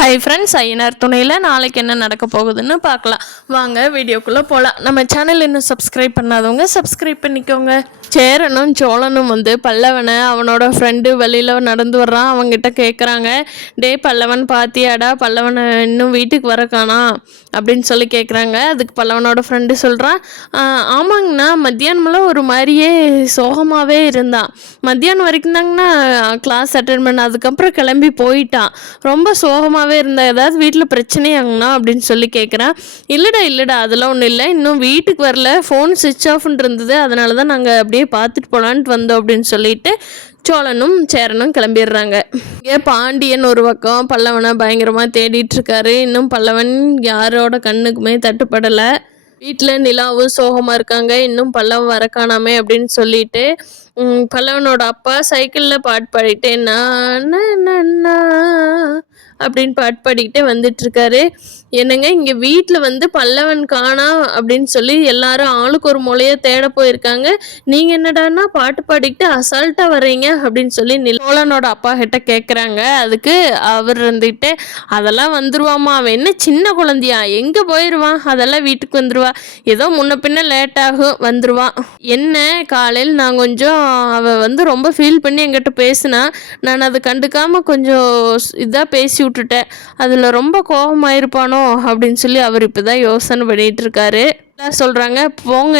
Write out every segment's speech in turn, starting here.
Hi friends, Ayyanar துணையில் நாளைக்கு என்ன நடக்க போகுதுன்னு பார்க்கலாம். வாங்க வீடியோக்குள்ளே போகலாம். நம்ம சேனல் இன்னும் சப்ஸ்கிரைப் பண்ணாதவங்க சப்ஸ்கிரைப் பண்ணிக்கோங்க. சேரனும் சோழனும் பல்லவனை அவனோட ஃப்ரெண்டு வெளியில் நடந்து வர்றான். அவங்ககிட்ட கேட்குறாங்க, டே பல்லவன் பாத்தியாடா, பல்லவனை இன்னும் வீட்டுக்கு வர காணோம் அப்படின்னு சொல்லி கேட்குறாங்க. அதுக்கு பல்லவனோட ஃப்ரெண்டு சொல்கிறான், ஆமாங்கண்ணா, மத்தியானமெல்லாம் ஒரு மாதிரியே சோகமாகவே இருந்தான். மத்தியானம் வரைக்கும் தாங்கண்ணா கிளாஸ் அட்டென்ட் பண்ண, அதுக்கப்புறம் கிளம்பி போயிட்டான். ரொம்ப சோகமாகவே இருந்தா, ஏதாவது வீட்டில் பிரச்சனையாங்கண்ணா அப்படின்னு சொல்லி கேட்குறேன். இல்லைடா அதெல்லாம் ஒன்றும் இல்லை, இன்னும் வீட்டுக்கு வரல, ஃபோன் சுவிட்ச் ஆஃப்னு இருந்தது, அதனால தான் நாங்கள் அப்படியே பார்த்துட்டு போகலான்ட்டு வந்தோம் அப்படின்னு சொல்லிட்டு சோழனும் சேரனும் கிளம்பிடுறாங்க. இங்கே பாண்டியன் ஒரு பக்கம் பல்லவனை பயங்கரமாக தேடிட்டுருக்காரு. இன்னும் பல்லவன் யாரோட கண்ணுக்குமே தட்டுப்படலை. வீட்டில் நிலாவும் சோகமாக இருக்காங்க. இன்னும் பல்லவன் வர காணாமே அப்படின்னு சொல்லிட்டு பல்லவனோட அப்பா சைக்கிளில் பாட்டு பாடிட்டு அப்படின்னு பாட்டு பாடிக்கிட்டே வந்துட்டுருக்காரு. என்னங்க, இங்கே வீட்டில் பல்லவன் காணா அப்படின்னு சொல்லி எல்லாரும் ஆளுக்கு ஒரு மொழியை தேட போயிருக்காங்க. நீங்கள் என்னடான்னா பாட்டு பாடிக்கிட்டு அசால்ட்டாக வர்றீங்க அப்படின்னு சொல்லி சோழனோட அப்பா கிட்ட கேட்குறாங்க. அதுக்கு அவர் அதெல்லாம் வந்துருவாமா, அவன் என்ன சின்ன குழந்தையா, எங்கே போயிடுவான், அதெல்லாம் வீட்டுக்கு வந்துடுவா, ஏதோ முன்ன பின்ன லேட்டாகும் வந்துடுவான். என்ன காலையில் நான் கொஞ்சம் அவள் ரொம்ப ஃபீல் பண்ணி என்கிட்ட பேசினா, நான் அதை கண்டுக்காமல் கொஞ்சம் இதாக பேசி விட்டுட்டேன், அதில் ரொம்ப கோபமாயிருப்பானோ அப்படின்னு சொல்லி அவர் இப்போ தான் யோசனை பண்ணிகிட்டு இருக்காரு. சொல்கிறாங்க, போங்க,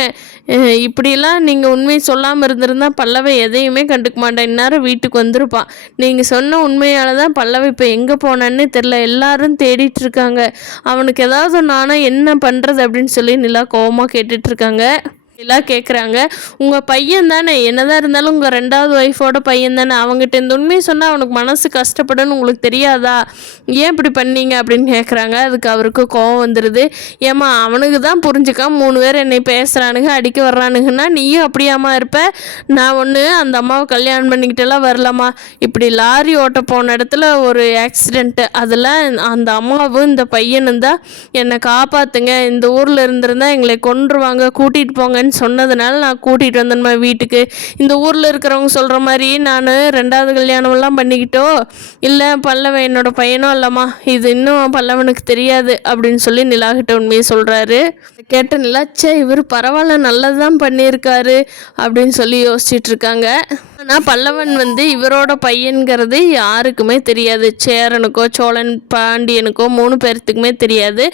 இப்படிலாம் நீங்கள் உண்மையை சொல்லாமல் இருந்திருந்தால் பல்லவை எதையுமே கண்டுக்க மாட்டேன், இந்நேரம் வீட்டுக்கு வந்திருப்பான். நீங்கள் சொன்ன உண்மையால் தான் பல்லவை இப்போ எங்கே போனான்னு தெரில, எல்லாரும் தேடிட்டு இருக்காங்க, அவனுக்கு ஏதாவது நானும் என்ன பண்ணுறது அப்படின்னு சொல்லி நிலா கோபமாக கேட்டுட்ருக்காங்க. எல்லாம் கேட்குறாங்க, உங்கள் பையன் தானே, என்னதான் இருந்தாலும் உங்கள் 2வது ஒய்ஃபோட பையன் தானே, அவங்ககிட்ட இந்த உண்மையை சொன்னால் அவனுக்கு மனசு கஷ்டப்படுன்னு உங்களுக்கு தெரியாதா, ஏன் இப்படி பண்ணீங்க அப்படின்னு கேட்குறாங்க. அதுக்கு அவருக்கு கோவம் வந்துடுது. ஏம்மா, அவனுக்கு தான் புரிஞ்சுக்காம 3 பேர் என்னை பேசுகிறானுங்க, அடிக்க வர்றானுங்கன்னா நீயும் அப்படியாம்மா இருப்ப, நான் ஒன்று அந்த அம்மாவை கல்யாணம் பண்ணிக்கிட்டெல்லாம் வரலாமா, இப்படி லாரி ஓட்ட போன இடத்துல ஒரு ஆக்சிடெண்ட்டு, அதில் அந்த அம்மாவும் இந்த பையனும் தான் என்னை காப்பாற்றுங்க, இந்த ஊரில் இருந்திருந்தால் எங்களை கொன்றுவாங்க, கூட்டிகிட்டு போங்கன்னு சொன்னதுனால நான் கூட்டிகிட்டு வந்தேன்மா வீட்டுக்கு. இந்த ஊரில் இருக்கிறவங்க சொல்கிற மாதிரி நான் 2வது கல்யாணம்லாம் பண்ணிக்கிட்டோ இல்லை, பல்லவன் என்னோட பையனோ இல்லைம்மா, இது இன்னும் பல்லவனுக்கு தெரியாது அப்படின்னு சொல்லி நிலாகிட்ட உண்மையை சொல்கிறாரு. கேட்ட நிலாச்சே, இவர் பரவாயில்ல, நல்லதான் பண்ணியிருக்காரு அப்படின்னு சொல்லி யோசிச்சுட்டு இருக்காங்க. ஆனால் பல்லவன் இவரோட பையன்கிறது யாருக்குமே தெரியாது. சேரனுக்கோ சோழன் பாண்டியனுக்கோ 3 பேர்த்துக்குமே தெரியாது.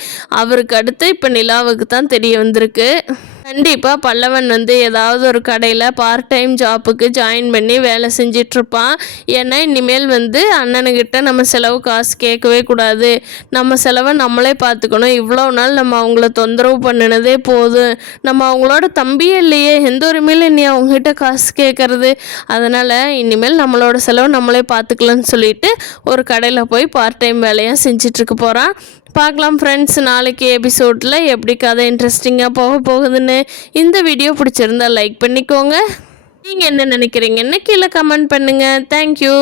அவருக்கு அடுத்து இப்போ நிலாவுக்கு தான் தெரிய வந்திருக்கு. கண்டிப்பாக பல்லவன் ஏதாவது ஒரு கடையில் பார்ட் டைம் ஜாப்புக்கு ஜாயின் பண்ணி வேலை செஞ்சிட்ருப்பான். ஏன்னா இனிமேல் அண்ணனுக்கிட்ட நம்ம செலவு காசு கேட்கவே கூடாது, நம்ம செலவை நம்மளே பார்த்துக்கணும், இவ்வளோ நாள் நம்ம அவங்கள தொந்தரவு பண்ணினதே போதும், நம்ம அவங்களோட தம்பியே இல்லையே, எந்த உரிமையில் நீ அவங்ககிட்ட காசு கேட்குறது, அதனால் இனிமேல் நம்மளோட செலவு நம்மளே பார்த்துக்கலான்னு சொல்லிட்டு ஒரு கடையில் போய் பார்ட் டைம் வேலையாக செஞ்சிட்ருக்க போகிறான். பார்க்கலாம் ஃப்ரெண்ட்ஸ், நாளைக்கு எபிசோடில் எப்படி கதை இன்ட்ரெஸ்டிங்காக போகுதுன்னு. இந்த வீடியோ பிடிச்சிருந்தா லைக் பண்ணிக்கோங்க. நீங்கள் என்ன நினைக்கிறீங்கன்னு கீழே கமெண்ட் பண்ணுங்கள். தேங்க்யூ.